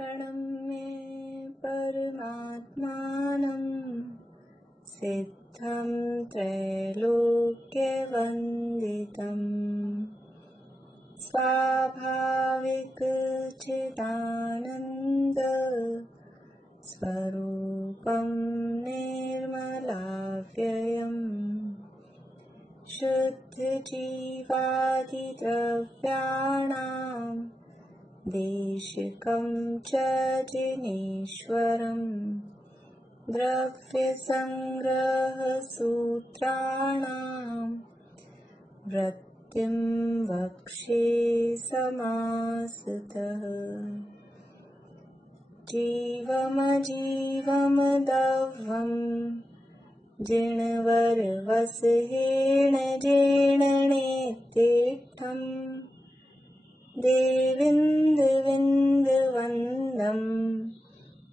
प्रणम्य परमात्मानं सिद्धं त्रैलोक्यवन्दितं स्वाभाविकचिदानन्द स्वरूपं निर्मलाव्ययम् शुद्धजीवादिद्रव्याणां देशिकं च जिनेश्वरम् द्रव्यसङ्ग्रहसूत्राणां वृत्तिं वक्षे समासतः जीवमजीवमदव्यं जिणवरवसहेण जेणनेत्तिष्ठम् देविन्दुविन्दुवन्दं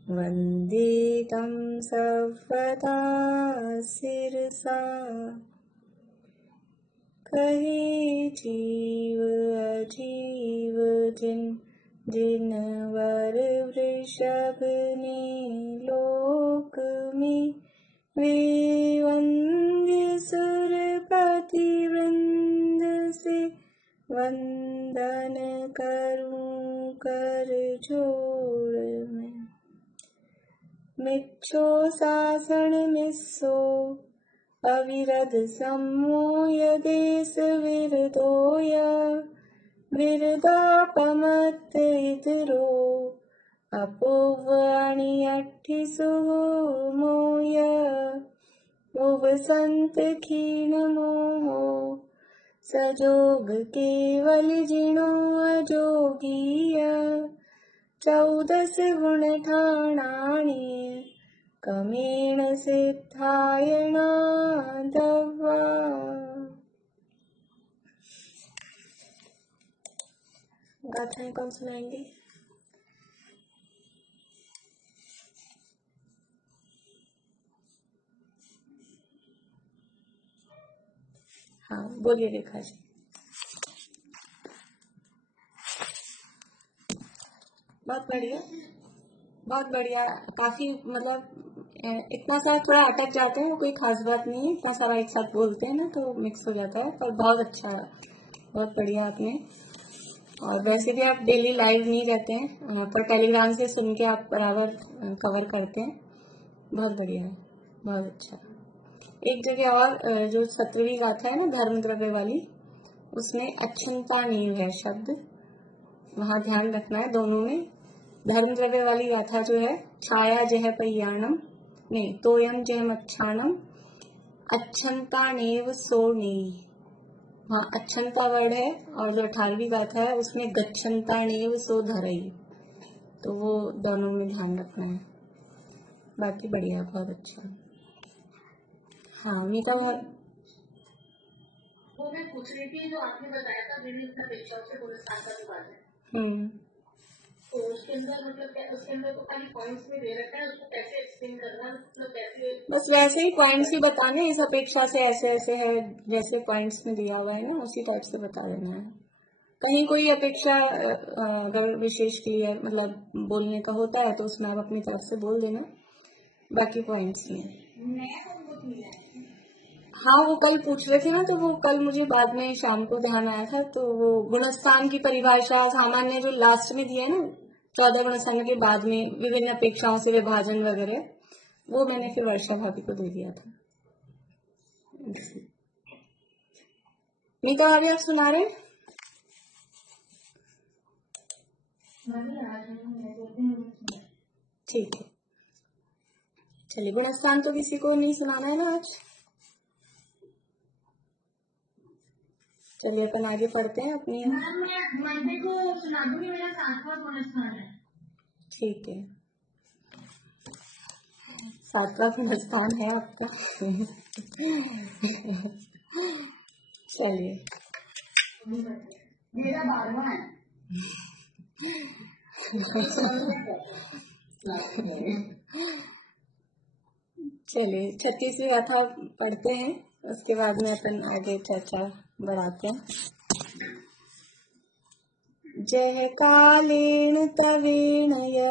वन्दे तं सर्वदा शिरसा कहे जीव अजीव जिनवर वृषभ ने लोक में वे वंद्य सुरपति वृंद से वंदन करूं कर जोड़ में मिच्छो सासण मिस्सो अविरध सम्मोय देश विरदोय विरदापमत इतरो अपोवाणी अट्ठिसो मोय उव संत खीन मोहो सजोग केवल जिणो अजोगीय 14 गुण ठाणाणि कमेण सिद्धायणा दवा। गाथाएं कौन सुनाएंगे? हाँ बोलिए रेखा जी। बहुत बढ़िया, बहुत बढ़िया। काफी मतलब इतना सारा थोड़ा अटक जाते हैं, कोई खास बात नहीं है। इतना सारा एक साथ बोलते हैं ना तो मिक्स हो जाता है, पर बहुत अच्छा, बहुत बढ़िया आपने। और वैसे भी आप डेली लाइव नहीं रहते हैं, पर टेलीग्राम से सुन के आप बराबर कवर करते हैं। बहुत बढ़िया है, बहुत अच्छा। एक जगह और जो 17वीं गाथा है ना धर्म द्रव्य वाली, उसमें अच्छनता नीव है शब्द, वहां ध्यान रखना है दोनों में। धर्म द्रव्य वाली गाथा जो है छाया जह पय्याणम नहीं तोयम जह मच्छाणम अच्छनता नेव सो नेई, हाँ अच्छनता वर्ड है। और जो 18वीं गाथा है उसमें गच्छनता नेव सो धरई, तो वो दोनों में ध्यान रखना है। बाकी बढ़िया, बहुत अच्छा। हाँ मीता वो मैं पूछ रही थी जो आपने बताया था विभिन्न अपेक्षाओं से पुरस्कार का विभाजन, तो उसके अंदर मतलब उसके अंदर तो खाली पॉइंट्स में दे रखा है, उसको कैसे एक्सप्लेन करना, मतलब कैसे? बस वैसे ही पॉइंट्स ही बताने, इस अपेक्षा से ऐसे ऐसे है, जैसे पॉइंट्स में दिया हुआ है ना उसी टाइप से बता देना है। कहीं कोई अपेक्षा अगर विशेष क्लियर मतलब बोलने का होता है तो उसमें आप अपनी तरफ से बोल देना, बाकी पॉइंट्स में। हाँ वो कल पूछ रहे थे ना, तो वो कल मुझे बाद में शाम को ध्यान आया था। तो वो गुणस्थान की परिभाषा सामान्य जो लास्ट में दिया है ना 14 गुणस्थान के बाद में विभिन्न अपेक्षाओं से विभाजन वगैरह, वो मैंने फिर वर्षा भाभी को दे दिया था। मीता भाभी आप सुना रहे? ठीक है, चलिए। गुणस्थान तो किसी को नहीं सुनाना है ना आज? चलिए अपन आगे पढ़ते हैं अपनी। मंडे को सुना दूंगी, मेरा 7वां गुणस्थान है। ठीक है, 7वां गुणस्थान है आपका। चलिए, मेरा 12वां है। चलिए 36वीं गाथा पढ़ते हैं, उसके बाद में अपन आगे चर्चा बढ़ाते हैं। जह कालेन तवेन य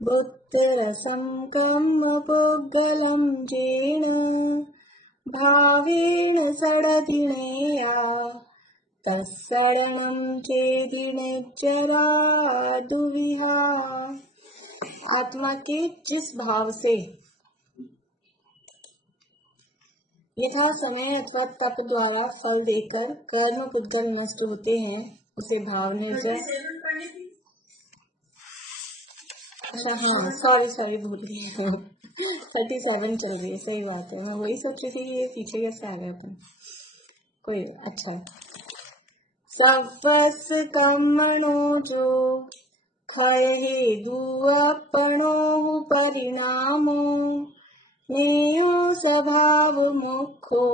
बुत्तरसं कम्मपुग्गलं जेन भावेन सडधिनेया तत्सरणं चेदिनिज्जरा दुविहा। आत्मा के जिस भाव से यथा समय अथवा तप द्वारा फल देकर कर्म पुद्गल नष्ट होते हैं, उसे भाव निर्जर। अच्छा हाँ, सॉरी भूल गई। 37 चल रही है, सही बात है। मैं वही सोच रही थी कि ये पीछे कैसे आ गए अपन। कोई अच्छा। सवस कर्मणो जो क्षय दुअपणो परिणामो नेयो स्वभाव मुखो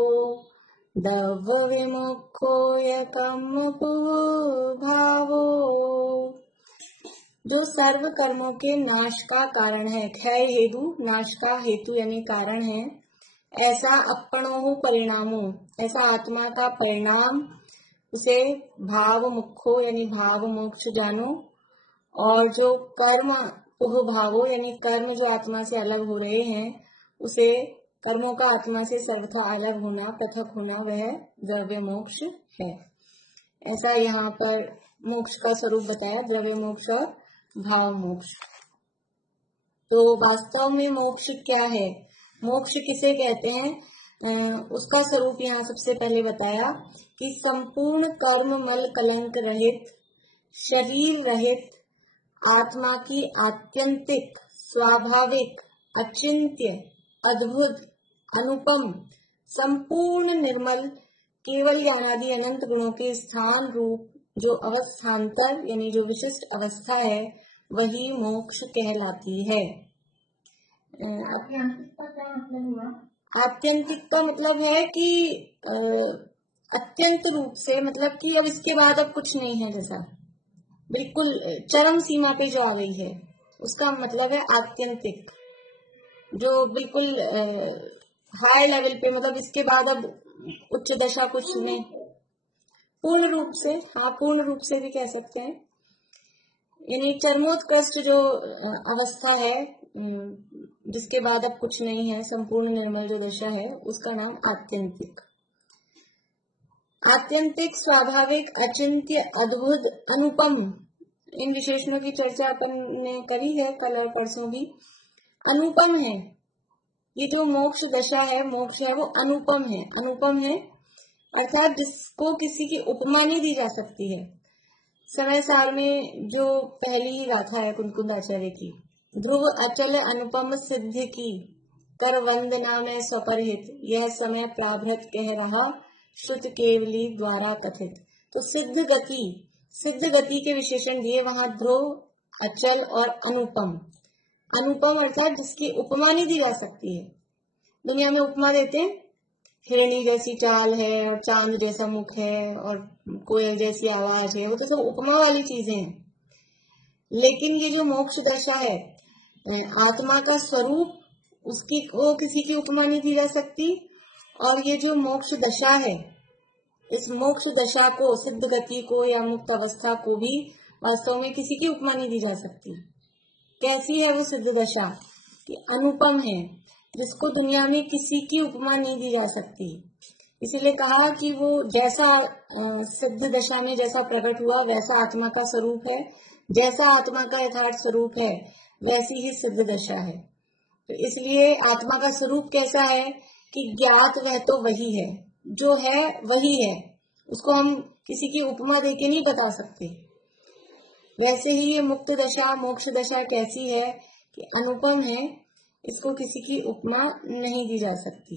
दव विमुखो यकम भावो। जो सर्व कर्मों के नाश का कारण है, क्षय हेतु नाश का हेतु यानी कारण है, ऐसा अपणो परिणामो ऐसा आत्मा का परिणाम, उसे भाव मुखो यानी भाव मोक्ष जानो। और जो कर्म भावो यानी कर्म जो आत्मा से अलग हो रहे हैं, उसे कर्मों का आत्मा से सर्वथा अलग होना, पृथक होना, वह द्रव्य मोक्ष है। ऐसा यहाँ पर मोक्ष का स्वरूप बताया, द्रव्य मोक्ष और भाव मोक्ष। तो वास्तव में मोक्ष क्या है, मोक्ष किसे कहते हैं, उसका स्वरूप यहाँ सबसे पहले बताया कि संपूर्ण कर्म मल कलंक रहित, शरीर रहित आत्मा की आत्यंतिक, स्वाभाविक, अचिंत्य, अद्भुत, अनुपम, संपूर्ण निर्मल, केवल ज्ञानादि अनंत गुणों के स्थान रूप जो अवस्थान्तर यानी जो विशिष्ट अवस्था है, वही मोक्ष कहलाती है। आत्यंतिकता क्या मतलब हुआ? आत्यंतिकता मतलब है कि अत्यंत रूप से, मतलब कि अब इसके बाद अब कुछ नहीं है, जैसा बिल्कुल चरम सीमा पे जो आ गई है, उसका मतलब है आत्यंतिक। जो बिल्कुल हाई लेवल पे, मतलब इसके बाद अब उच्च दशा कुछ नहीं, पूर्ण रूप से, हाँ पूर्ण रूप से भी कह सकते हैं। यानी चरमोत्कृष्ट जो अवस्था है, जिसके बाद अब कुछ नहीं है, संपूर्ण निर्मल जो दशा है, उसका नाम आत्यंतिक। आत्यंतिक, स्वाभाविक, अचिंत्य, अद्भुत, अनुपम, इन विशेषणों की चर्चा अपन ने करी है कल और परसों भी। अनुपम है ये जो मोक्ष दशा है, मोक्ष है वो अनुपम है। अनुपम है अर्थात जिसको किसी की उपमा नहीं दी जा सकती है। समय सार में जो पहली ही गाथा है कुंकुंदाचार्य की, ध्रुव अचल अनुपम सिद्ध की, कर वंदना में स्वपरहित, यह समय प्राभृत कह रहा, श्रुत केवली द्वारा कथित। तो सिद्ध गति के विशेषण दिए वहां, ध्रुव, अचल और अनुपम। अनुपम अर्थात जिसकी उपमा नहीं दी जा सकती है। दुनिया में उपमा देते हैं, हिरणी जैसी चाल है और चांद जैसा मुख है और कोयल जैसी आवाज है, वो तो सब उपमा वाली चीजें हैं। लेकिन ये जो मोक्ष दशा है, आत्मा का स्वरूप, उसकी वो किसी की उपमा नहीं दी जा सकती। और ये जो मोक्ष दशा है, इस मोक्ष दशा को, सिद्ध गति को या मुक्त अवस्था को भी वास्तव में किसी की उपमा नहीं दी जा सकती। कैसी है वो सिद्ध दशा कि अनुपम है, जिसको दुनिया में किसी की उपमा नहीं दी जा सकती। इसीलिए कहा कि वो जैसा सिद्ध दशा में जैसा प्रकट हुआ, वैसा आत्मा का स्वरूप है, जैसा आत्मा का यथार्थ स्वरूप है, वैसी ही सिद्ध दशा है। तो इसलिए आत्मा का स्वरूप कैसा है कि ज्ञात वह तो वही है, जो है वही है, उसको हम किसी की उपमा देके नहीं बता सकते। वैसे ही ये मुक्त दशा, मोक्ष दशा कैसी है कि अनुपम है, इसको किसी की उपमा नहीं दी जा सकती।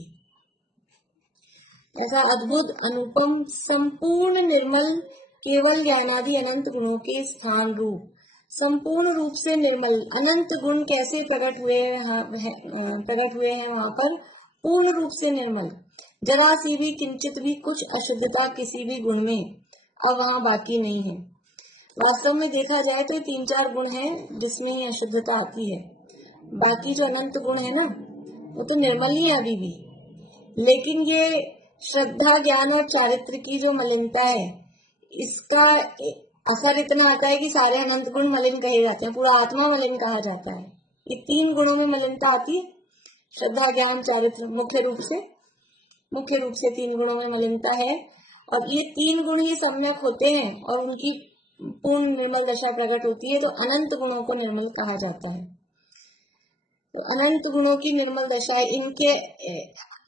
ऐसा अद्भुत, अनुपम, संपूर्ण निर्मल, केवल ज्ञानादि अनंत गुणों के स्थान रूप, संपूर्ण रूप से निर्मल, अनंत गुण कैसे प्रकट हुए हैं वहां पर, पूर्ण रूप से निर्मल, जरा सी भी, किंचित भी कुछ अशुद्धता किसी भी गुण में अब वहां बाकी नहीं है। वास्तव में देखा जाए तो 3-4 गुण हैं जिसमें ही अशुद्धता आती है, बाकी जो अनंत गुण है ना, वो तो निर्मल ही है अभी भी। लेकिन ये श्रद्धा, ज्ञान और चारित्र की जो मलिनता है, इसका असर इतना आता है कि सारे अनंत गुण मलिन कहे जाते हैं, पूरा आत्मा मलिन कहा जाता है। ये 3 गुणों में मलिनता आती है, श्रद्धा ज्ञान चारित्र, मुख्य रूप से 3 गुणों में मलिनता है। और ये 3 गुण ही सम्यक होते हैं और उनकी पूर्ण निर्मल दशा प्रकट होती है, तो अनंत गुणों को निर्मल कहा जाता है। तो अनंत गुणों की निर्मल दशा, इनके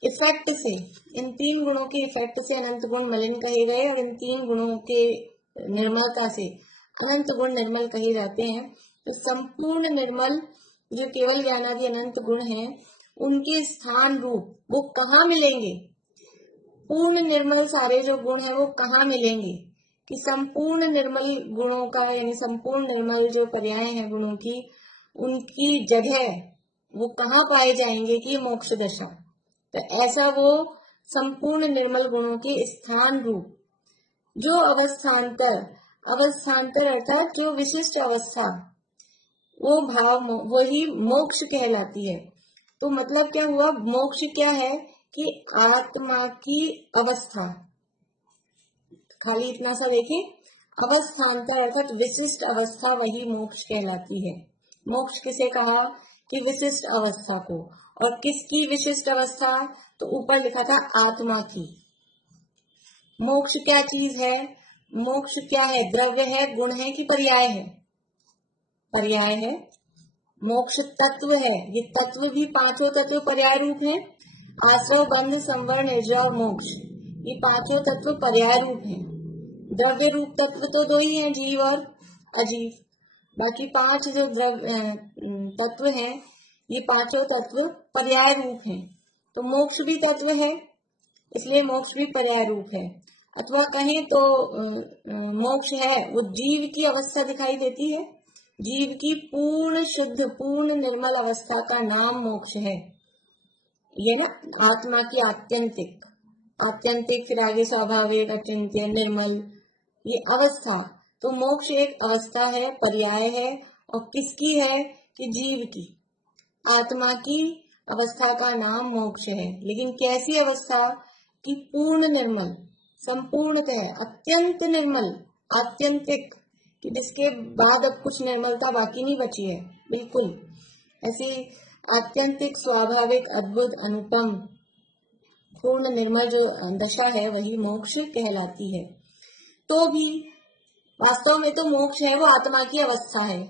इफेक्ट से, इन 3 गुणों के इफेक्ट से अनंत गुण मलिन कहे गए, और इन 3 गुणों के निर्मलता से अनंत गुण निर्मल कहे जाते हैं। तो संपूर्ण निर्मल जो केवल ज्ञानादि अनंत गुण हैं, उनके स्थान रूप वो कहाँ मिलेंगे? पूर्ण निर्मल सारे जो गुण हैं वो कहाँ मिलेंगे? कि संपूर्ण निर्मल गुणों का, यानी संपूर्ण निर्मल जो पर्याय हैं गुणों की, उनकी जगह वो कहाँ पाए जाएंगे? कि मोक्ष दशा। तो ऐसा वो संपूर्ण निर्मल गुणों के स्थान रूप जो अवस्थान्तर अर्थात जो विशिष्ट अवस्था, वो भाव वही मोक्ष कहलाती है। तो मतलब क्या हुआ? मोक्ष क्या है? कि आत्मा की अवस्था, खाली इतना सा देखें, अवस्थान्तर अर्थात विशिष्ट अवस्था, वही मोक्ष कहलाती है। मोक्ष किसे कहा? कि विशिष्ट अवस्था को। और किसकी विशिष्ट अवस्था? तो ऊपर लिखा था आत्मा की। मोक्ष क्या चीज है? मोक्ष क्या है? द्रव्य है, गुण है, कि पर्याय है? पर्याय है। मोक्ष तत्व है। ये तत्व भी 5 तत्व पर्याय रूप है। आश्रव, बंध, संवर, निर्जर, मोक्ष, ये 5 तत्व पर्याय रूप है। द्रव्य रूप तत्व तो 2 ही हैं, जीव और अजीव। बाकी 5 जो तत्व हैं, ये 5 तत्व पर्याय रूप हैं। तो मोक्ष भी तत्व है, इसलिए मोक्ष भी पर्याय रूप है। अथवा कहें तो मोक्ष है वो जीव की अवस्था दिखाई देती है। जीव की पूर्ण शुद्ध, पूर्ण निर्मल अवस्था का नाम मोक्ष है। ये ना आत्मा की आत्यंतिक, फिर आगे स्वाभाविक, अचिंत्य, निर्मल, ये अवस्था। तो मोक्ष एक अवस्था है, पर्याय है। और किसकी है? कि जीव की, आत्मा की अवस्था का नाम मोक्ष है। लेकिन कैसी अवस्था? कि पूर्ण निर्मल, संपूर्णतः, अत्यंत निर्मल, आत्यंतिक, कि जिसके बाद अब कुछ निर्मलता बाकी नहीं बची है, बिल्कुल ऐसी आत्यंतिक, स्वाभाविक, अद्भुत, अनुपम, पूर्ण निर्मल जो दशा है, वही मोक्ष कहलाती है। तो भी वास्तव में तो मोक्ष है वो आत्मा की अवस्था है,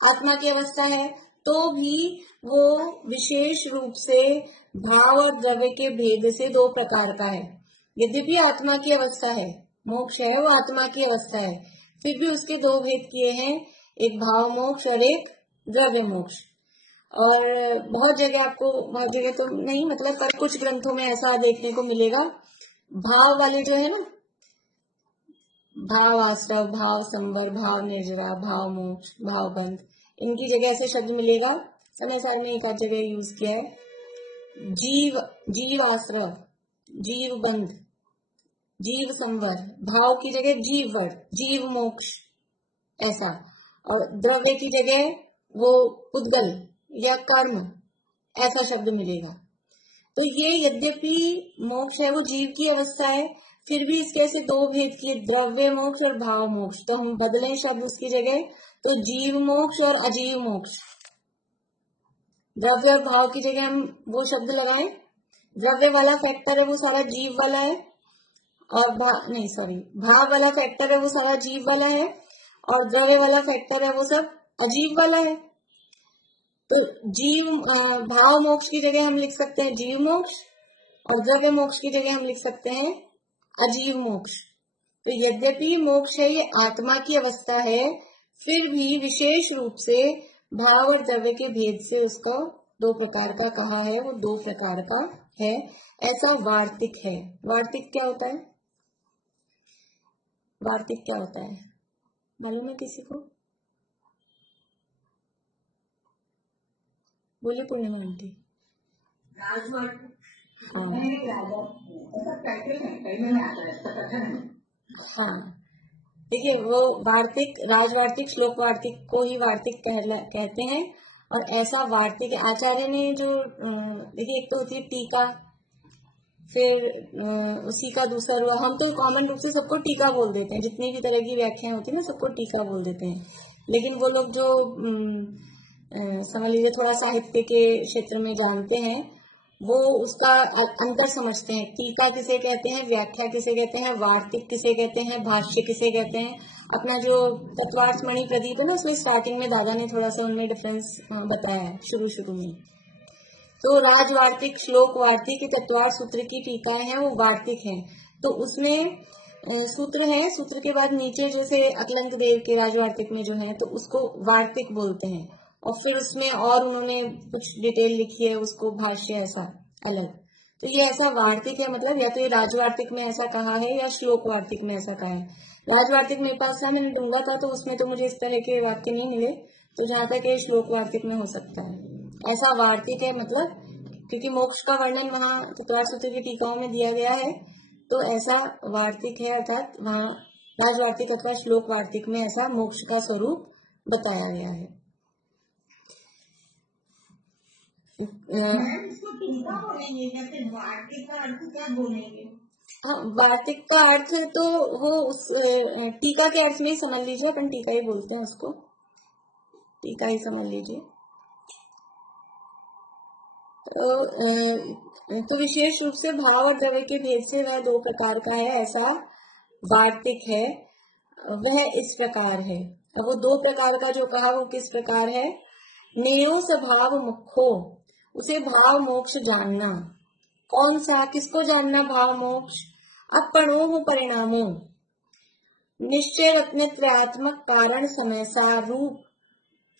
आत्मा की अवस्था है। तो भी वो विशेष रूप से भाव और द्रव्य के भेद से 2 प्रकार का है। यद्यपि आत्मा की अवस्था है, मोक्ष है वो आत्मा की अवस्था है, फिर भी उसके 2 भेद किए हैं, एक भाव मोक्ष और एक द्रव्य मोक्ष। और बहुत जगह आपको, बहुत जगह तो नहीं, मतलब पर कुछ ग्रंथों में ऐसा देखने को मिलेगा, भाव वाले जो है ना, भाव आश्रव, भाव संवर, भाव निर्जरा, भाव मोक्ष, भाव बंध, इनकी जगह ऐसे शब्द मिलेगा। समय सार में एक आध जगह यूज किया है। जीव आश्रव, जीव बंध, जीव संवर, भाव की जगह जीव वर्ड, जीव मोक्ष, ऐसा। और द्रव्य की जगह वो उद्गल या कर्म, ऐसा शब्द मिलेगा। तो ये यद्यपि मोक्ष है वो जीव की अवस्था है, फिर भी इसके ऐसे 2 भेद किए, द्रव्य मोक्ष और भाव मोक्ष। तो हम बदलें शब्द उसकी जगह, तो जीव मोक्ष और अजीव मोक्ष। द्रव्य और भाव की जगह हम वो शब्द लगाएं, द्रव्य वाला फैक्टर है वो सारा जीव वाला है, और भाव वाला फैक्टर है वो सारा जीव वाला है, और द्रव्य वाला फैक्टर है वो सब अजीव वाला है। तो भाव मोक्ष की जगह हम लिख सकते हैं जीव मोक्ष, और द्रव्य मोक्ष की जगह हम लिख सकते हैं अजीव मोक्ष। तो यद्यपि मोक्ष है ये आत्मा की अवस्था है, फिर भी विशेष रूप से भाव और द्रव्य के भेद से उसको 2 प्रकार का कहा है, वो 2 प्रकार का है। ऐसा वार्तिक है। वार्तिक क्या होता है? वार्तिक क्या होता है मालूम है किसी को? बोलिए पूर्णिमा आंटी। हाँ, देखिए वो वार्तिक, राजवार्तिक, श्लोक वार्तिक को ही वार्तिक कहते हैं। और ऐसा वार्तिक आचार्य ने जो, देखिए एक तो होती है टीका, फिर उसी का दूसरा रूप, हम तो कॉमन रूप से सबको टीका बोल देते हैं, जितनी भी तरह की व्याख्याएं होती है ना सबको टीका बोल देते हैं। लेकिन वो लोग जो समझ लीजिए थोड़ा साहित्य के क्षेत्र में जानते हैं, वो उसका अंतर समझते हैं। टीका किसे कहते हैं, व्याख्या किसे कहते हैं, वार्तिक किसे कहते हैं, भाष्य किसे कहते हैं। अपना जो तत्वार्थमणि प्रदीप है ना, उसमें स्टार्टिंग में दादा ने थोड़ा सा उनमें डिफरेंस बताया है शुरू में। तो राजवार्तिक, श्लोक वार्तिक, तत्वार्थ सूत्र की टीकाएं हैं वो वार्तिक हैं। तो उसमें सूत्र है, सूत्र के बाद नीचे जैसे अकलंक देव के राजवार्तिक में जो है तो उसको वार्तिक बोलते हैं, और फिर उसमें और उन्होंने कुछ डिटेल लिखी है, उसको भाष्य ऐसा अलग। तो ये ऐसा वार्तिक है, मतलब या तो ये राजवार्तिक में ऐसा कहा है या श्लोक वार्तिक में ऐसा कहा है। राजवार्तिक मेरे पास था, मैंने ढूंढा था तो उसमें तो मुझे इस तरह के वाक्य नहीं मिले, तो जहां तक ये श्लोक वार्तिक में हो सकता है। ऐसा वार्तिक है मतलब, क्योंकि मोक्ष का वर्णन वहाँ तत्वार्थ सूत्र की टीकाओं में दिया गया है, तो ऐसा वार्तिक है, अर्थात वहाँ राजवार्तिक अथवा श्लोक वार्तिक में ऐसा मोक्ष का स्वरूप बताया गया है। इसको टीका बोलेंगे, जैसे वार्तिक का अर्थ क्या बोलेंगे? हाँ, वार्तिक का अर्थ तो वो उस टीका के अर्थ में ही समझ लीजिए, अपन टीका ही बोलते हैं उसको, टीका ही समझ लीजिए। तो विशेष रूप से भाव और द्रव्य के भेद से वह दो प्रकार का है, ऐसा वार्तिक है। वह इस प्रकार है, अब वो दो प्रकार का जो कहा वो किस प्रकार है। नेयो स्वभाव मुखो, उसे भाव मोक्ष जानना। कौन सा, किसको जानना भाव मोक्ष। अपणो परिणामो, निश्चय रत्नत्रयात्मक कारण समय सारूप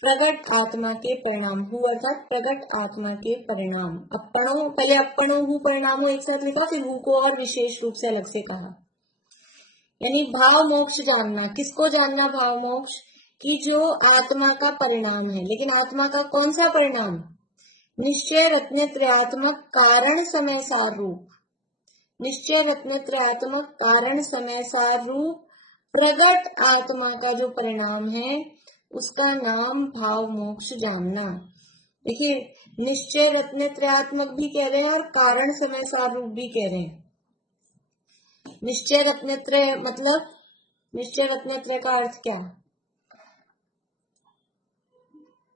प्रगट आत्मा के परिणाम हु, अर्थात प्रगट आत्मा के परिणाम। अपणो, पहले अपणो हु परिणामो एक साथ लिखा, फिर हु को और विशेष रूप से अलग से कहा। यानी भाव मोक्ष जानना, किसको जानना भाव मोक्ष, कि जो आत्मा का परिणाम है। लेकिन आत्मा का कौन सा परिणाम, निश्चय रत्नत्रयात्मक कारण समय सार रूप, निश्चय रत्नत्रयात्मक कारण समय सार रूप प्रगट आत्मा का जो परिणाम है उसका नाम भाव मोक्ष जानना। देखिए, निश्चय रत्नत्रयात्मक भी कह रहे हैं और कारण समय सार रूप भी कह रहे हैं। निश्चय रत्नत्रय मतलब, निश्चय रत्नत्रय का अर्थ क्या,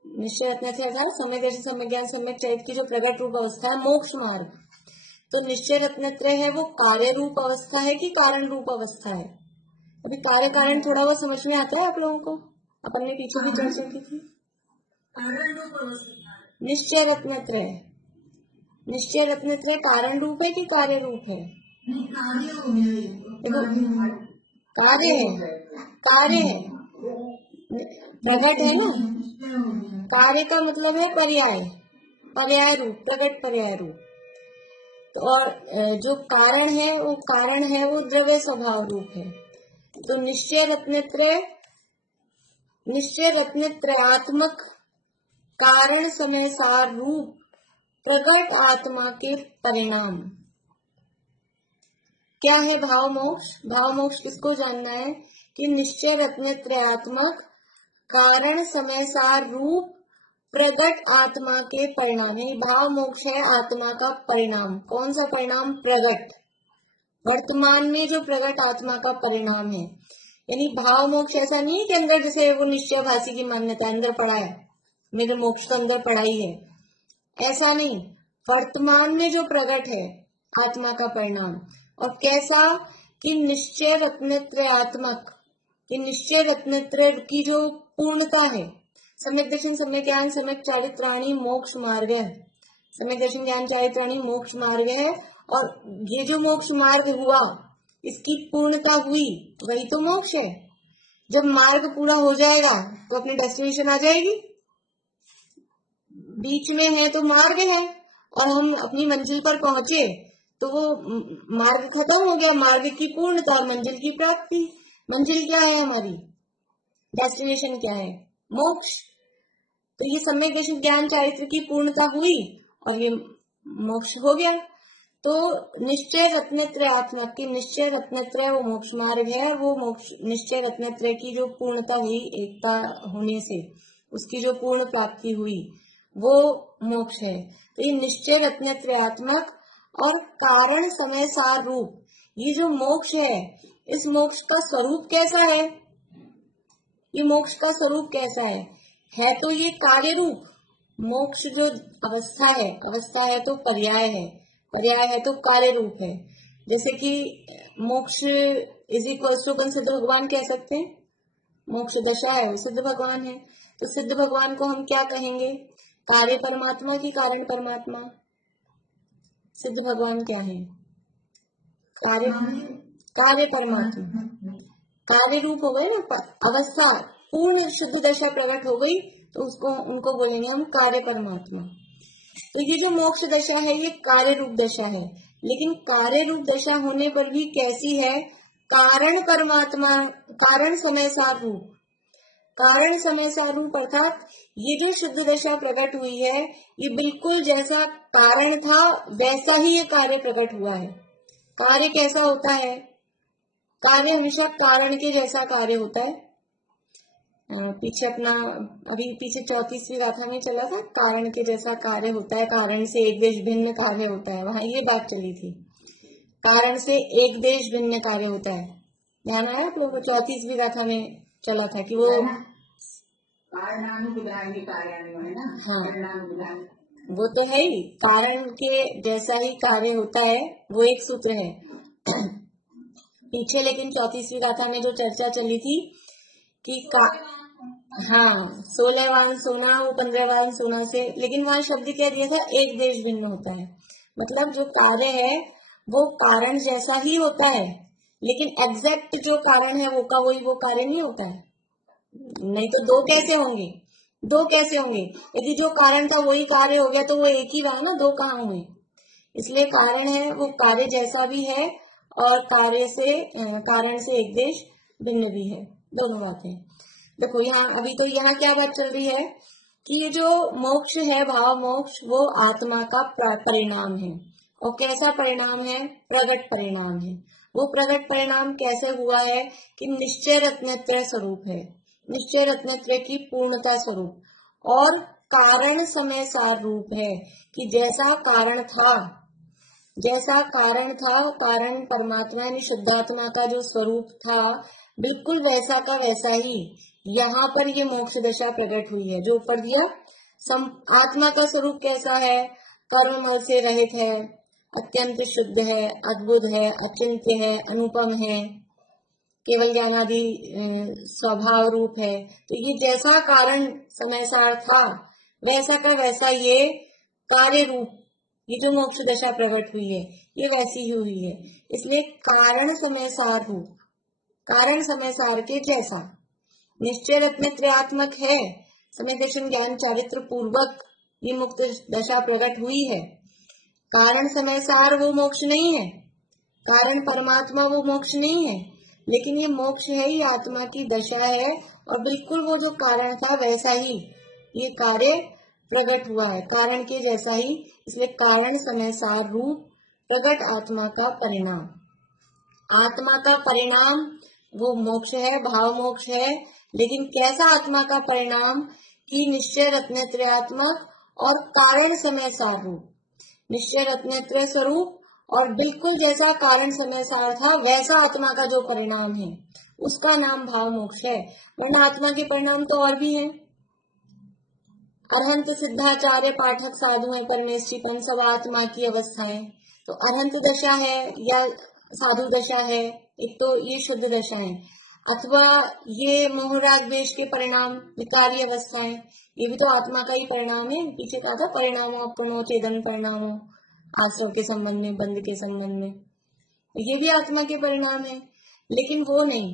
निश्चय रत्नत्रय था समय दर्शन, समय ज्ञान, सम्यक चैत की जो प्रगट रूप अवस्था है मोक्ष मार्ग। तो निश्चय रत्नत्रय है वो कार्य रूप अवस्था है कि कारण रूप अवस्था है। अभी कार्य कारण थोड़ा बहुत समझ में आता है आप लोगों को, अपन ने पीछे भी चर्चा की थी। निश्चय रत्नत्रय, निश्चय रत्नत्रय कारण रूप है कि कार्य रूप है। देखो, कार्य है, कार्य है, प्रगट है ना। कार्य का मतलब है पर्याय, पर्याय रूप, प्रगट पर्याय रूप। तो और जो कारण है वो द्रव्य स्वभाव रूप है। तो निश्चय रत्नत्रय, निश्चय रत्नत्रयात्मक कारण समय सार रूप प्रगट आत्मा के परिणाम क्या है भाव मोक्ष। भाव मोक्ष किसको जानना है कि निश्चय रत्नत्रयात्मक कारण समय सार रूप प्रगट आत्मा के परिणाम, यानी भाव मोक्ष है आत्मा का परिणाम। कौन सा परिणाम, प्रगट, वर्तमान में जो प्रगट आत्मा का परिणाम है। यानी भाव मोक्ष ऐसा नहीं है कि अंदर जैसे वो निश्चय भाषी की मान्यता अंदर पड़ा है, मेरे मोक्ष तो अंदर पड़ा ही है, ऐसा नहीं। वर्तमान में जो प्रगट है आत्मा का परिणाम, और कैसा कि निश्चय रत्नत्रयात्मक, कि निश्चय रत्नत्रय की जो पूर्णता है। सम्यक दर्शन, सम्यक ज्ञान, सम्यक चारित्राणी मोक्ष मार्ग है। सम्यक दर्शन, ज्ञान, चारित्राणी मोक्ष मार्ग है, और ये जो मोक्ष मार्ग हुआ इसकी पूर्णता हुई वही तो मोक्ष है। जब मार्ग पूरा हो जाएगा तो अपनी डेस्टिनेशन आ जाएगी। बीच में है तो मार्ग है, और हम अपनी मंजिल पर पहुंचे तो वो मार्ग खत्म हो गया, मार्ग की पूर्णता और मंजिल की प्राप्ति। मंजिल क्या है हमारी, डेस्टिनेशन क्या है, मोक्ष। तो ये सम्यक दर्शन, ज्ञान, चारित्र की पूर्णता हुई और ये मोक्ष हो गया। तो निश्चय रत्नत्रयात्मक की, निश्चय रत्नत्रय वो मोक्ष मार्ग है, वो मोक्ष निश्चय रत्नत्रय की जो पूर्णता हुई, एकता होने से उसकी जो पूर्ण प्राप्ति हुई वो मोक्ष है। तो ये निश्चय रत्नत्रयात्मक और कारण समय सार रूप। ये जो मोक्ष है, इस मोक्ष का स्वरूप कैसा है? ये मोक्ष का स्वरूप कैसा है तो ये कार्य रूप। मोक्ष जो अवस्था है तो पर्याय है तो कार्य रूप है। जैसे कि मोक्ष इज इक्वल टू अपन सिद्ध भगवान कह सकते हैं, मोक्ष दशा है वो सिद्ध भगवान है। तो सिद्ध भगवान को हम क्या कहेंगे? कार्य परमात्मा की कारण परमात्मा। सिद्ध भगवान क्या है? कार्य परमात्मा, कार्य रूप हो गए ना, अवस्था पूर्ण शुद्ध दशा प्रकट हो गई तो उसको उनको बोलेंगे हम कार्य परमात्मा। तो ये जो मोक्ष दशा है ये कार्य रूप दशा है, लेकिन कार्य रूप दशा होने पर भी कैसी है? कारण परमात्मा, कारण समय सार रूप। कारण समय सार रूप अर्थात ये जो शुद्ध दशा प्रकट हुई है, ये बिल्कुल जैसा कारण था वैसा ही ये कार्य प्रकट हुआ है। कार्य कैसा होता है? कार्य हमेशा कारण के जैसा कार्य होता है। पीछे अपना अभी पीछे 34वीं गाथा में चला था, कारण के जैसा कार्य होता है, कारण से एक देश भिन्न कार्य होता है, वहां ये बात चली थी। कारण से एक देश भिन्न कार्य होता है, ध्यान आया आप लोगों को? 34वीं गाथा में चला था कि वो हाँ, वो तो है ही, कारण के जैसा ही कार्य होता है, वो एक सूत्र है पीछे। लेकिन 34वीं गाथा में जो चर्चा चली थी कि हाँ 16 वाहन सोना, वो 15 वाहन सोना से, लेकिन वहां शब्द क्या दिया था? एक देश भिन्न होता है। मतलब जो कार्य है वो कारण जैसा ही होता है, लेकिन एग्जैक्ट जो कारण है वो का वही वो कार्य नहीं होता है। नहीं तो दो कैसे होंगे? यदि जो कारण था वही कार्य हो गया तो वो एक ही रहा ना, दो कहाँ हुए? इसलिए कारण है वो कार्य जैसा भी है और कारण से एक देश भिन्न भी है, दोनों बातें। देखो यहाँ अभी तो यहाँ क्या बात चल रही है कि ये जो मोक्ष है, भाव मोक्ष, वो आत्मा का परिणाम है। और कैसा परिणाम है? प्रगट परिणाम है। वो प्रगट परिणाम कैसे हुआ है कि निश्चय रत्नत्रय स्वरूप है, निश्चय रत्नत्रय की पूर्णता स्वरूप, और कारण समय सार रूप है कि जैसा कारण था, कारण परमात्मा यानी शुद्धात्मा का जो स्वरूप था, बिल्कुल वैसा का वैसा ही यहाँ पर ये मोक्ष दशा प्रकट हुई है। जो ऊपर दिया, आत्मा का स्वरूप कैसा है? कर्ममल से रहित है, अत्यंत शुद्ध है, अद्भुत है, अचिंत्य है, अनुपम है, केवल ज्ञानादि स्वभाव रूप है। तो ये जैसा कारण समय सार था वैसा का वैसा ये कार्य रूप, ये जो मोक्ष दशा प्रकट हुई है ये वैसी ही हुई है। इसलिए कारण समय सार रूप, कारण समय सार के जैसा निश्चय रत्नत्रयात्मक है। समय दर्शन ज्ञान चारित्र पूर्वक ये मुक्त दशा प्रकट हुई है। कारण समय सार वो मोक्ष नहीं है, कारण परमात्मा वो मोक्ष नहीं है, लेकिन ये मोक्ष है ही आत्मा की दशा है, और बिल्कुल वो जो कारण था वैसा ही ये कार्य प्रकट हुआ है, कारण के जैसा ही। इसलिए कारण समय सार रूप प्रकट आत्मा का परिणाम, आत्मा का परिणाम वो मोक्ष है, भाव मोक्ष है। लेकिन कैसा आत्मा का परिणाम? कि निश्चय रत्नत्रयात्मक और कारण समय सार रूप, निश्चय रत्नत्रय स्वरूप, और बिल्कुल जैसा कारण समय सार था वैसा आत्मा का जो परिणाम है उसका नाम भाव मोक्ष है। वरना आत्मा के परिणाम तो और भी है। अरहंत सिद्धाचार्य पाठक साधु है, परमेश्वरीपन सब आत्मा की अवस्थाएं। तो अरहंत दशा है या साधु दशा है, एक तो ये शुद्ध दशा है, अथवा ये मोहराग देश के परिणाम विकारी अवस्थाएं, ये भी तो आत्मा का ही परिणाम है। पीछे कहा था परिणामो अपनो चेदन परिणामो, आश्रव के संबंध में, बंध के संबंध में, ये भी आत्मा के परिणाम है। लेकिन वो नहीं,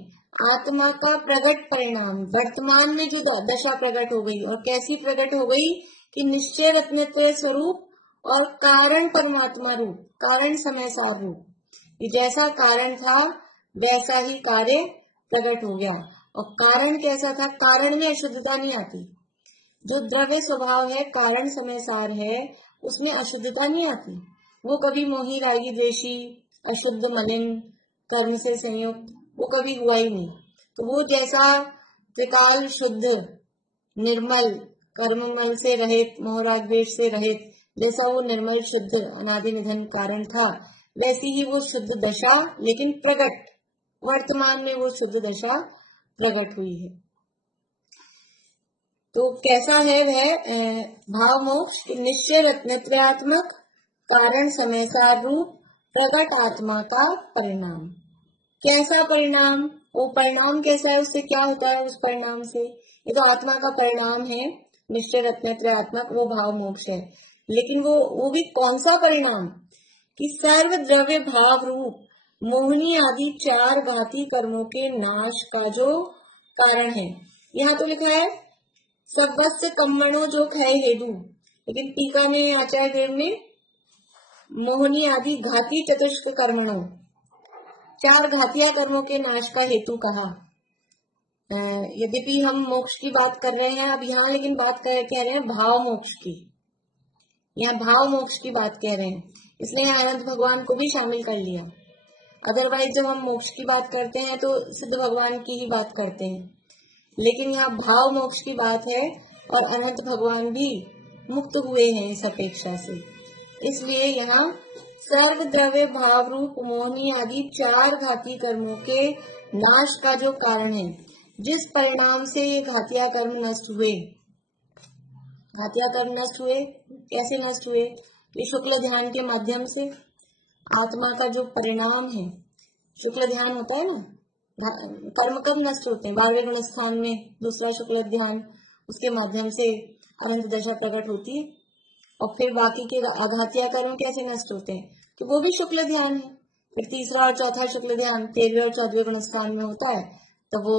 आत्मा का प्रगट परिणाम वर्तमान में जो दशा प्रकट हो गई, और कैसी प्रकट हो गई कि निश्चय रत्नत्रय स्वरूप और कारण परमात्मा रूप, कारण समय सार रूप, ये जैसा कारण था वैसा ही कार्य प्रकट हो गया। और कारण कैसा था? कारण में अशुद्धता नहीं आती। जो द्रव्य स्वभाव है, कारण समय सार है, उसमें अशुद्धता नहीं आती। वो कभी मोही रागी द्वेषी अशुद्ध मलिन कर्म से संयुक्त वो कभी हुआ ही नहीं। तो वो जैसा त्रिकाल शुद्ध निर्मल कर्ममल से रहित मोहराग द्वेष से रहित जैसा वो निर्मल शुद्ध अनादि निधन कारण था, वैसी ही वो शुद्ध दशा लेकिन प्रकट, वर्तमान में वो शुद्ध दशा प्रकट हुई है। तो कैसा है वह भाव मोक्ष? निश्चय रत्नत्रयात्मक कारण समय सार रूप प्रकट आत्मा का परिणाम। कैसा परिणाम? वो परिणाम कैसा है, उससे क्या होता है? उस परिणाम से, ये तो आत्मा का परिणाम है, निश्चय रत्नत्रयात्मक, वो भाव मोक्ष है। लेकिन वो भी कौन सा परिणाम? कि सर्व द्रव्य भाव रूप मोहिनी आदि चार घाती कर्मों के नाश का जो कारण है। यहाँ तो लिखा है सर्वस्व कर्मणो जो खय हेतु, लेकिन टीका में आचार्य देव ने मोहिनी आदि घाती चतुष्क कर्मणो, चार घातिया कर्मों के नाश का हेतु कहा। यद्यपि हम मोक्ष की बात कर रहे हैं अब यहाँ, लेकिन बात कह रहे हैं भाव मोक्ष की। यहाँ भाव मोक्ष की बात कह रहे हैं, इसलिए अनंत भगवान को भी शामिल कर लिया। अदरवाइज जब हम मोक्ष की बात करते हैं तो सिद्ध भगवान की ही बात करते हैं, लेकिन यहाँ भाव मोक्ष की बात है और अनंत भगवान भी मुक्त हुए हैं इस अपेक्षा से, इसलिए यहाँ सर्व द्रव्य भाव रूप मोहिनी आदि चार घाती कर्मों के नाश का जो कारण है, जिस परिणाम से ये घातिया कर्म नष्ट हुए। घातिया कर्म नष्ट हुए, कैसे नष्ट हुए? ये शुक्ल ध्यान के माध्यम से। आत्मा का जो परिणाम है, शुक्ल ध्यान होता है ना, कर्म कब नष्ट होते हैं? 12वें गुण स्थान में दूसरा शुक्ल ध्यान, उसके माध्यम से अनंत दशा प्रकट होती है। और फिर बाकी के आघातिया कर्म कैसे नष्ट होते हैं? तो वो भी शुक्ल ध्यान है। फिर तीसरा और चौथा शुक्ल ध्यान 13वें और 14वें गुण स्थान में होता है, तो वो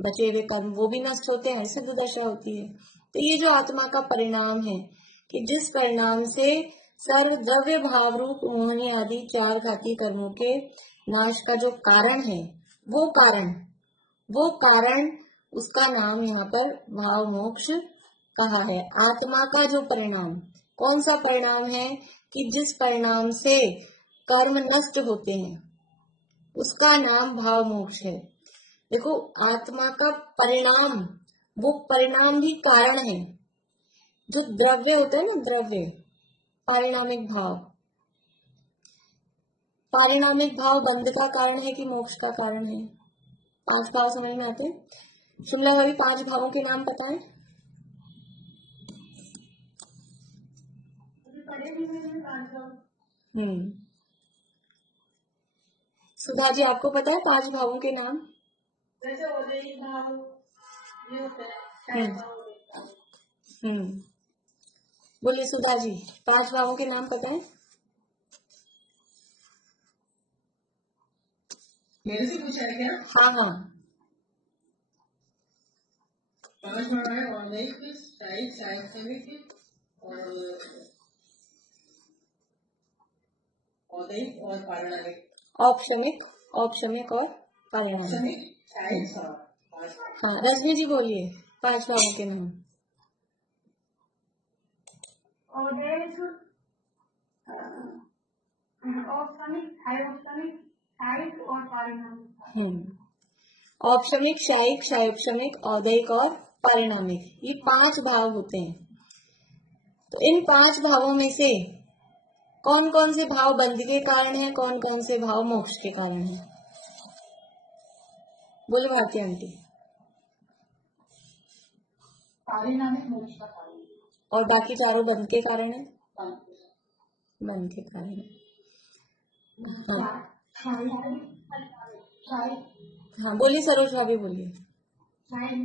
बचे हुए कर्म वो भी नष्ट होते हैं, सिद्ध दशा होती है। तो ये जो आत्मा का परिणाम है कि जिस परिणाम से सर्व द्रव्य भाव रूप मोहिनी आदि चार घाती कर्मों के नाश का जो कारण है, वो कारण उसका नाम यहाँ पर भाव मोक्ष कहा है। आत्मा का जो परिणाम, कौन सा परिणाम है? कि जिस परिणाम से कर्म नष्ट होते हैं, उसका नाम भाव मोक्ष है। देखो, आत्मा का परिणाम, वो परिणाम भी कारण है। जो द्रव्य होते हैं ना, द्रव्य, पारिणामिक भाव, पारिणामिक भाव बंध का कारण है कि मोक्ष का कारण है? 5 भाव समझ में आते हैं? शिमला वाली 5 भावों के नाम बताएं। सुधा जी, आपको पता है 5 भावों के नाम? जैसे भाव ये होता है। बोलिए सुधा जी, 5 भावों के नाम पता है? मेरे से पूछा है क्या? हाँ हाँ। 5 भाव है, औदैक और पारिणामिक। औपशमिक, औपशमिक और पारिणामिक। हाँ, रजनी जी बोलिए 5 भावों के नाम। औदैक, औपशमिक, शायिक और पारिणामिक। औपशमिक, शायिक, शायोपशमिक, औदैक और पारिणामिक, ये 5 भाव होते हैं। तो इन 5 भावों में से कौन कौन से भाव बंध के कारण है, कौन कौन से भाव मोक्ष के कारण है? बोलो भारती आंटी। पारिणामिक मोक्ष का कारण, और बाकी चारों बंध के कारण है? बंध के कारण है। हाँ बोलिए सरोज भाभी, बोलिए। शायद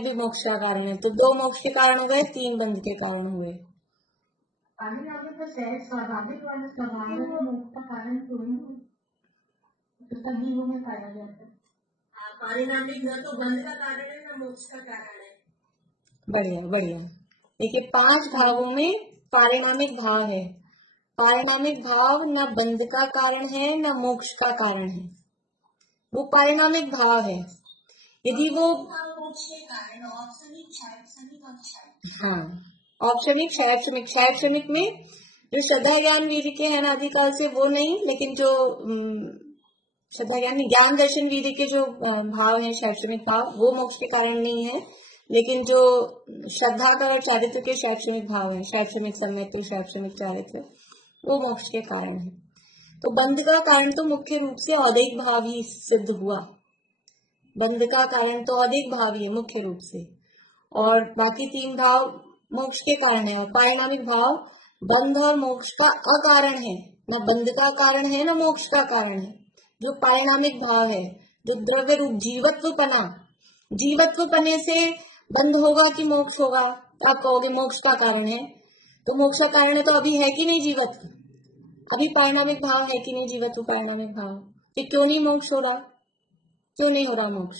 भी मोक्ष का कारण है। तो 2 मोक्ष के कारण हो गए, 3 बंध के कारण हुए। स्वाभाविक वाले स्वभाव मोक्ष का कारण सभी में पाया जाता है। पारिणामिक न तो बंध का कारण है न मोक्ष का कारण है। बढ़िया बढ़िया। देखिए 5 भावों में पारिणामिक भाव है। पारिणामिक भाव न बंध का कारण है न मोक्ष का कारण है, वो पारिणामिक भाव है। यदि वो हाँ, औपशमिक, शायोपशमिक, शायोपशमिक में जो श्रद्धा ज्ञान वीर्य के हैं अनादिकाल से, वो नहीं, लेकिन जो श्रद्धा ज्ञान दर्शन वीर्य के जो भाव है, शायोपशमिक भाव, वो मोक्ष के कारण नहीं है। लेकिन जो श्रद्धा का और चारित्र के शैक्षणिक भाव है, शैक्षणिक सम्यक्ति, शैक्षणिक चारित्र, वो मोक्ष के कारण है। तो बंध का कारण तो मुख्य रूप से औदैहिक भाव ही सिद्ध हुआ। बंध का कारण तो औदैहिक भाव ही है मुख्य रूप से, और बाकी 3 भाव मोक्ष के कारण है। और पारिणामिक भाव बंध और मोक्ष का अकारण है, न बंध का कारण है न मोक्ष का कारण है। जो पारिणामिक भाव है, जो द्रव्य रूप जीवत्वपना, जीवत्वपने से बंध होगा कि मोक्ष होगा? तो आप कहोगे मोक्ष का कारण है। तो मोक्ष का कारण है तो अभी है कि नहीं जीवत्व? अभी पारिणामिक भाव है कि नहीं जीवत्व पारिणामिक भाव? तो क्यों नहीं मोक्ष हो रहा? क्यों नहीं हो रहा मोक्ष?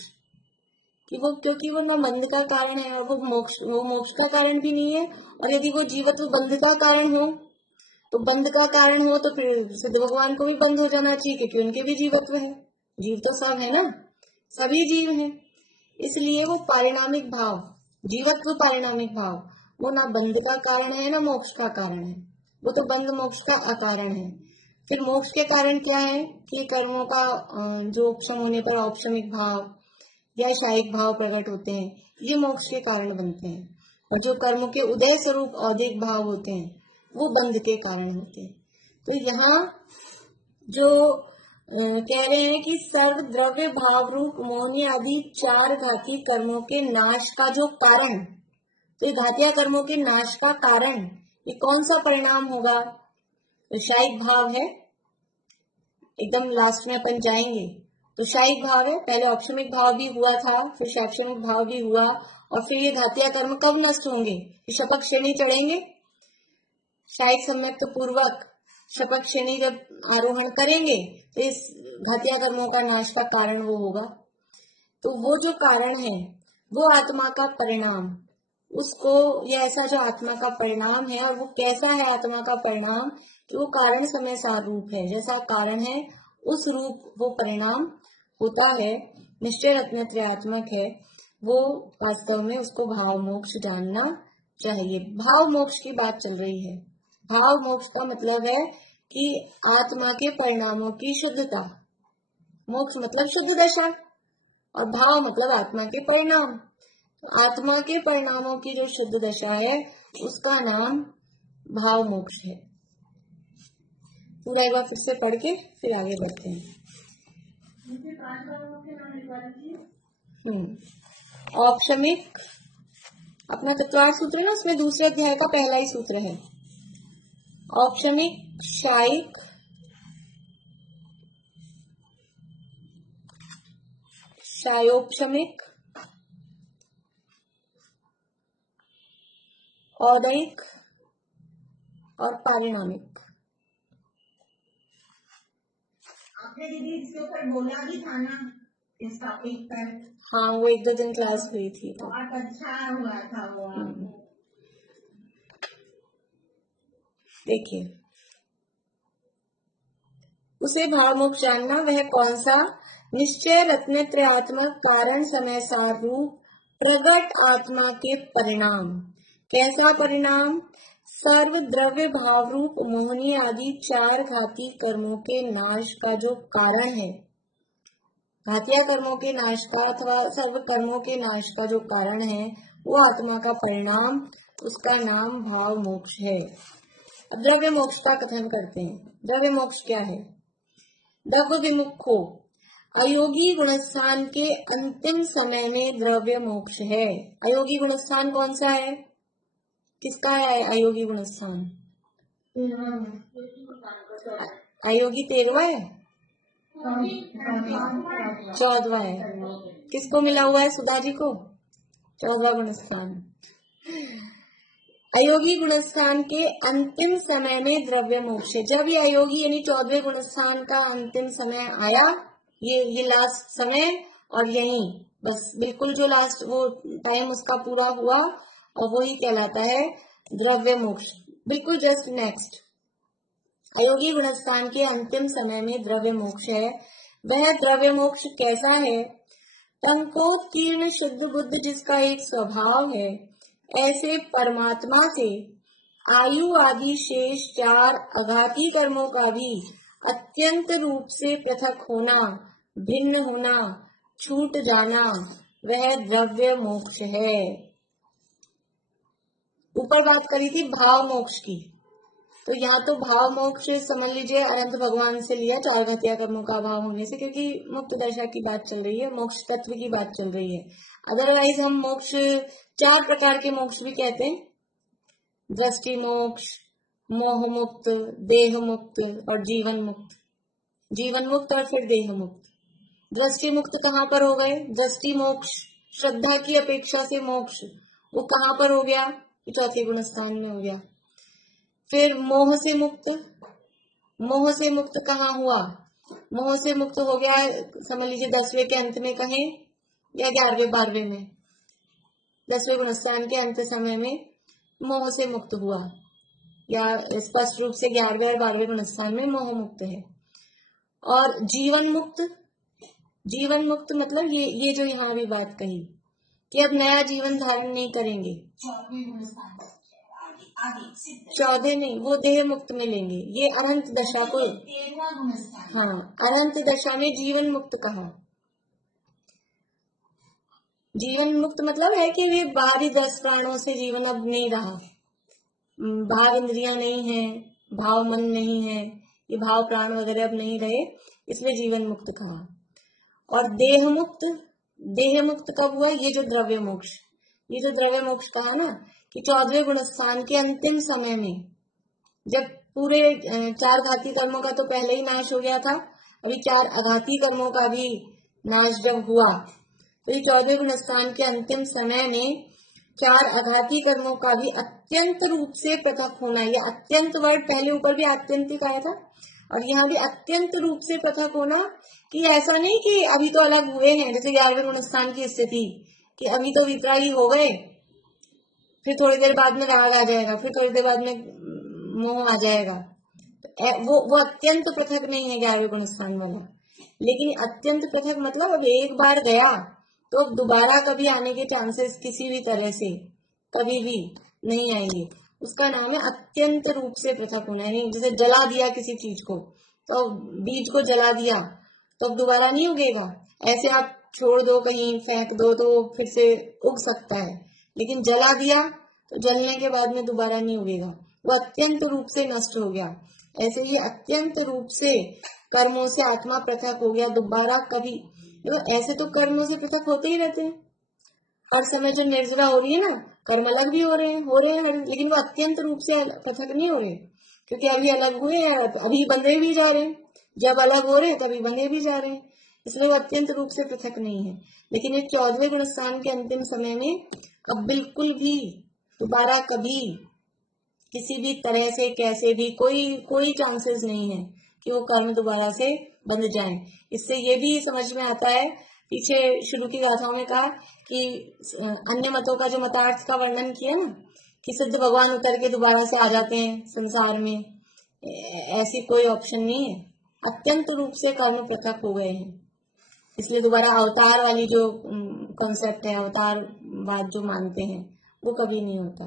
क्योंकि वो न बंध का कारण है, और वो मोक्ष का कारण भी नहीं है। और यदि वो जीवत्व बंध का कारण हो, तो बंध का कारण हो तो फिर सिद्ध भगवान को भी बंद हो जाना चाहिए, क्योंकि उनके भी जीवत्व है। जीव तो सब है ना, सभी जीव हैं। इसलिए वो पारिणामिक भाव, जीवत्व पारिणामिक भाव, वो ना बंध का कारण है ना मोक्ष का कारण है, वो तो बंध मोक्ष का अकारण है। फिर मोक्ष के कारण क्या है कि कर्मों का जो उपशम होने पर औपशमिक भाव या शायिक भाव प्रकट होते हैं, ये मोक्ष के कारण बनते हैं। और जो कर्मों के उदय स्वरूप औदिक भाव होते हैं, वो बंध के कारण होते हैं। तो यहाँ जो कह रहे हैं कि सर्व द्रव्य भाव रूप मोहनी आदि 4 घाती कर्मों के नाश का जो कारण, तो ये घातिया कर्मों के नाश का कारण ये कौन सा परिणाम होगा? तो शायिक भाव है, एकदम लास्ट में अपन जाएंगे तो शायिक भाव है। पहले औपशमिक भाव भी हुआ था, फिर शैक्षणिक भाव भी हुआ, और फिर ये घातिया कर्म कब नष्ट होंगे? शपथ श्रेणी चढ़ेंगे, शायिक सम्यक पूर्वक शपथ श्रेणी जब आरोहण करेंगे तो इस घातिया कर्मों का नाश का कारण वो होगा। तो वो जो कारण है वो आत्मा का परिणाम, उसको ये ऐसा जो आत्मा का परिणाम है, और वो कैसा है आत्मा का परिणाम कि वो कारण समय सार रूप है, जैसा कारण है उस रूप वो परिणाम होता है, निश्चय रत्नत्रयात्मक है। वो वास्तव में उसको भाव मोक्ष जानना चाहिए। भाव मोक्ष की बात चल रही है। भाव मोक्ष का मतलब है कि आत्मा के परिणामों की शुद्धता। मोक्ष मतलब शुद्ध दशा, और भाव मतलब आत्मा के परिणाम। आत्मा के परिणामों की जो शुद्ध दशा है उसका नाम भाव मोक्ष है। पूरा एक बार फिर से पढ़ के फिर आगे बढ़ते हैं। औपशमिक अपना तत्वार्थ सूत्र है ना, उसमें दूसरे अध्याय का पहला ही सूत्र है। औपशमिक, शायिक, शायोपशमिक, औदैहिक और पारिणामिक। आपने दीदी इसके ऊपर बोला भी था ना इस टॉपिक पर? हाँ, वो 1-2 दिन क्लास हुई थी तो बहुत अच्छा हुआ था वो। देखिए, उसे भाव मोक्ष जानना वह कौन सा निश्चय रत्नत्रयात्मक कारण समय सार रूप प्रगट आत्मा के परिणाम। कैसा परिणाम? सर्व द्रव्य भाव रूप मोहनी आदि 4 घाती कर्मों के नाश का जो कारण है, घातिया कर्मों के नाश का अथवा सर्व कर्मों के नाश का जो कारण है वो आत्मा का परिणाम, उसका नाम भाव मोक्ष है। अब द्रव्य मोक्ष का कथन करते हैं। द्रव्य मोक्ष क्या है? द्रव्य विमुखो अयोगी गुणस्थान के अंतिम समय में द्रव्य मोक्ष है। अयोगी गुणस्थान कौन सा है? किसका है अयोगी गुणस्थान? अयोगी 13वां है, 14वां है। किसको मिला हुआ है? सुधा जी को 14वां गुणस्थान। अयोगी गुणस्थान के अंतिम समय में द्रव्य मोक्ष है। जब ये अयोगी यानी 14वें गुणस्थान का अंतिम समय आया, ये लास्ट समय, और यही बस बिल्कुल जो लास्ट वो टाइम उसका पूरा हुआ, और वो ही कहलाता है द्रव्य मोक्ष। बिल्कुल जस्ट नेक्स्ट अयोगी गुणस्थान के अंतिम समय में द्रव्य मोक्ष है। वह द्रव्य मोक्ष कैसा है? पंकोत्कीर्ण शुद्ध बुद्ध जिसका एक स्वभाव है, ऐसे परमात्मा से आयु आदि शेष 4 अघाती कर्मों का भी अत्यंत रूप से पृथक होना, भिन्न होना, छूट जाना, वह द्रव्य मोक्ष है। ऊपर बात करी थी भाव मोक्ष की, तो यहाँ तो भाव मोक्ष समझ लीजिए अनंत भगवान से लिया, चार घातिया कर्मों का अभाव होने से, क्योंकि मुक्त दशा की बात चल रही है, मोक्ष तत्व की बात चल रही है। अदरवाइज हम मोक्ष चार प्रकार के मोक्ष भी कहते हैं, दृष्टि मोक्ष, मोह मुक्त, देह मुक्त और जीवन मुक्त। जीवन मुक्त और फिर देह मुक्त। दृष्टि मुक्त कहाँ पर हो गए? दृष्टि मोक्ष, श्रद्धा की अपेक्षा से मोक्ष, वो कहाँ पर हो गया? चौथे गुण स्थान में हो गया। फिर मोह से मुक्त, मोह से मुक्त कहाँ हुआ? मोह से मुक्त हो गया समझ लीजिए 10वें के अंत में कहें या 11वें 12वें में, 10वें गुण स्थान के अंत समय में मोह से मुक्त हुआ, या स्पष्ट रूप से 11वें और 12वें गुण स्थान में मोह मुक्त है। और जीवन मुक्त, जीवन मुक्त मतलब ये जो यहाँ भी बात कही कि अब नया जीवन धारण नहीं करेंगे, 14 नहीं, वो देह मुक्त में लेंगे, ये अनंत दशा को, हाँ अनंत दशा में जीवन मुक्त कहा। जीवन मुक्त मतलब है कि वे बाहरी 10 प्राणों से जीवन अब नहीं रहा, भाव इंद्रियां नहीं है, भाव मन नहीं है, ये भाव प्राण वगैरह अब नहीं रहे, इसलिए जीवन मुक्त कहा। और देह मुक्त, देह मुक्त कब हुआ? ये जो द्रव्य मोक्ष, ये जो द्रव्य मोक्ष कहा ना कि 14वें गुण स्थान के अंतिम समय में, जब पूरे 4 घाती कर्मों का तो पहले ही नाश हो गया था, अभी 4 अघाती कर्मों का भी नाश जब हुआ, तो ये 14वें गुण स्थान के अंतिम समय में 4 अघाती कर्मों का भी अत्यंत रूप से पृथक होना, या अत्यंत वर्ड पहले ऊपर भी आत्यंतिक आया था और यहाँ भी अत्यंत रूप से पृथक होना, कि ऐसा नहीं कि अभी तो अलग हुए हैं, जैसे 11वें गुण स्थान की स्थिति कि अभी तो वितरागी हो गए, फिर थोड़ी देर बाद में राग आ जाएगा, फिर थोड़ी देर बाद में मोह आ जाएगा, वो अत्यंत पृथक नहीं है 11वें गुण स्थान वाला। लेकिन अत्यंत पृथक मतलब अब एक बार गया तो अब दोबारा कभी आने के चांसेस किसी भी तरह से कभी भी नहीं आएंगे, उसका नाम है अत्यंत रूप से पृथक होना। यानी जैसे जला दिया किसी चीज को, तो बीज को जला दिया तो अब दोबारा नहीं उगेगा, ऐसे आप छोड़ दो कहीं फेंक दो तो फिर से उग सकता है, लेकिन जला दिया तो जलने के बाद में दोबारा नहीं उगेगा, वो अत्यंत रूप से नष्ट हो गया। ऐसे ही अत्यंत रूप से कर्मों से आत्मा पृथक हो गया, दोबारा कभी, तो ऐसे तो कर्मों से पृथक होते ही रहते हैं, हर समय जो निर्जरा हो रही है ना, कर्म अलग भी हो रहे हैं, लेकिन वो अत्यंत रूप से पृथक नहीं हो रहे, क्योंकि अभी अलग हुए हैं, अभी बंधे भी जा रहे हैं, जब अलग हो रहे हैं तभी बंधे भी जा रहे हैं, इसलिए वो अत्यंत रूप से पृथक नहीं है। लेकिन ये 14वें गुण स्थान के अंतिम समय में अब बिल्कुल भी दोबारा कभी किसी भी तरह से कैसे भी कोई चांसेस नहीं है कि वो कर्म दोबारा से बंध जाएं। इससे ये भी समझ में आता है, पीछे शुरू की गाथाओं में कहा कि अन्य मतों का जो मतार्थ का वर्णन किया ना कि सिद्ध भगवान उतर के दोबारा से आ जाते हैं संसार में, ऐसी कोई ऑप्शन नहीं है, अत्यंत रूप से कर्म पृथक हो गए हैं, इसलिए दोबारा अवतार वाली जो कॉन्सेप्ट है, अवतार बात जो मानते हैं, वो कभी नहीं होता।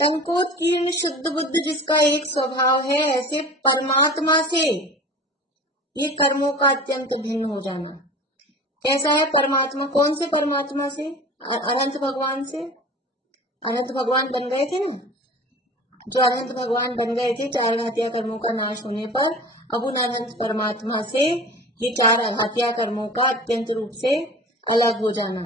टंकोत्कीर्ण शुद्ध बुद्ध जिसका एक स्वभाव है, ऐसे परमात्मा से ये कर्मों का अत्यंत भिन्न हो जाना। कैसा है परमात्मा? कौन से परमात्मा से? अनंत भगवान से। अनंत भगवान बन गए थे ना, जो अनंत भगवान बन गए थे 4 घातिया कर्मों का नाश होने पर, अब उन अनंत परमात्मा से ये 4 अघातिया कर्मों का अत्यंत रूप से अलग हो जाना।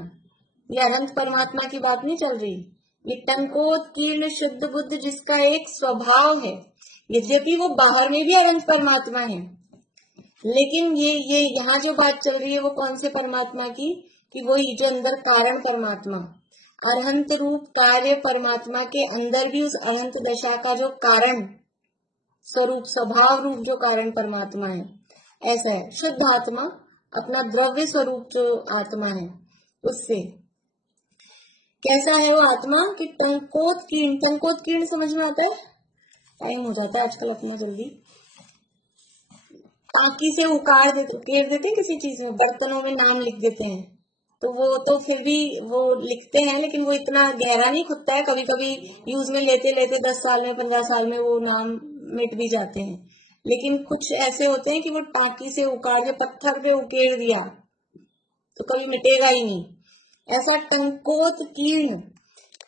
ये अनंत परमात्मा की बात नहीं चल रही, ये टंकोत्कीर्ण शुद्ध बुद्ध जिसका एक स्वभाव है, यद्यपि वो बाहर में भी अनंत परमात्मा है, लेकिन ये यहाँ जो बात चल रही है वो कौन से परमात्मा की, कि वही जो अंदर कारण परमात्मा, अरहंत रूप कार्य परमात्मा के अंदर भी उस अनंत दशा का जो कारण स्वरूप स्वभाव रूप जो कारण परमात्मा है, ऐसा है शुद्ध आत्मा, अपना द्रव्य स्वरूप जो आत्मा है उससे कैसा है वो आत्मा कि टंकोत्कीर्ण, टंकोत्कीर्ण समझ में आता है? टाइम हो जाता है आजकल अपना जल्दी, टाकी से उकेर देते हैं किसी चीज में, बर्तनों में नाम लिख देते हैं, तो वो तो फिर भी वो लिखते हैं, लेकिन वो इतना गहरा नहीं खुदता है, कभी कभी यूज में लेते लेते 10 साल में 15 साल में वो नाम मिट भी जाते हैं। लेकिन कुछ ऐसे होते हैं कि वो टाकी से उकाड़ के पत्थर पे उकेर दिया तो कभी मिटेगा ही नहीं। ऐसा टंकोत कीर्ण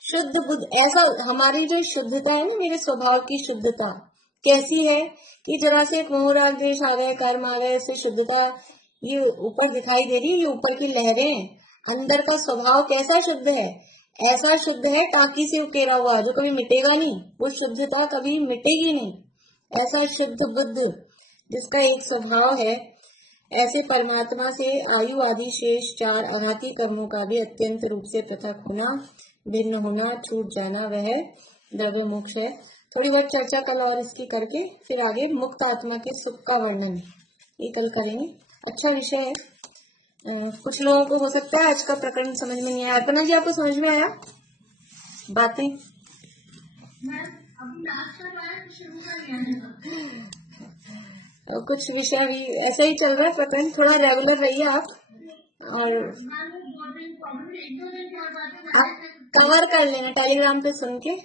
शुद्ध बुद्ध, ऐसा हमारी जो शुद्धता है ना, मेरे स्वभाव की शुद्धता कैसी है कि जरा से एक मोह राग द्वेष आ गए, कर्म आ गए, इससे शुद्धता ये ऊपर दिखाई दे रही है, ये ऊपर की लहरें हैं। अंदर का स्वभाव कैसा शुद्ध है, ऐसा शुद्ध है टाकी से उकेरा हुआ, जो कभी मिटेगा नहीं, वो शुद्धता कभी मिटेगी नहीं। ऐसा शुद्ध बुद्ध जिसका एक स्वभाव है, ऐसे परमात्मा से आयु आदि शेष चार अघाती कर्मों का भी अत्यंत रूप से पृथक होना, भिन्न होना, छूट जाना, वह द्रव्य मोक्ष है। थोड़ी बहुत चर्चा कल और इसकी करके फिर आगे मुक्त आत्मा के सुख का वर्णन ये कल करेंगे। अच्छा विषय है। कुछ लोगों को हो सकता है आज का प्रकरण समझ में नहीं आया। अर्पणा जी, आपको समझ में आया बातें? कुछ विषय भी ऐसा ही चल रहा है प्रकरण, थोड़ा रेगुलर रहिए आप और आप कवर कर लेना, टेलीग्राम पे सुन के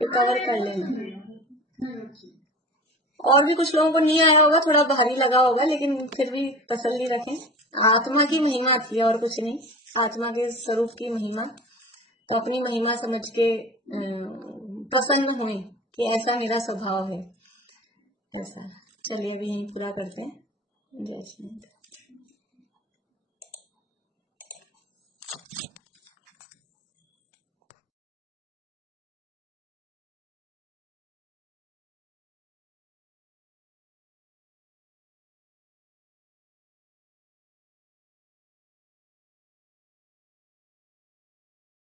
फिर कवर कर लेना। और भी कुछ लोगों को नहीं आया होगा, थोड़ा भारी लगा होगा, लेकिन फिर भी तसल्ली रखें। आत्मा की महिमा थी और कुछ नहीं, आत्मा के स्वरूप की महिमा। तो अपनी महिमा समझ के प्रसन्न हुए कि ऐसा मेरा स्वभाव है। ऐसा चलिए अभी यहीं पूरा करते हैं। जय श्री।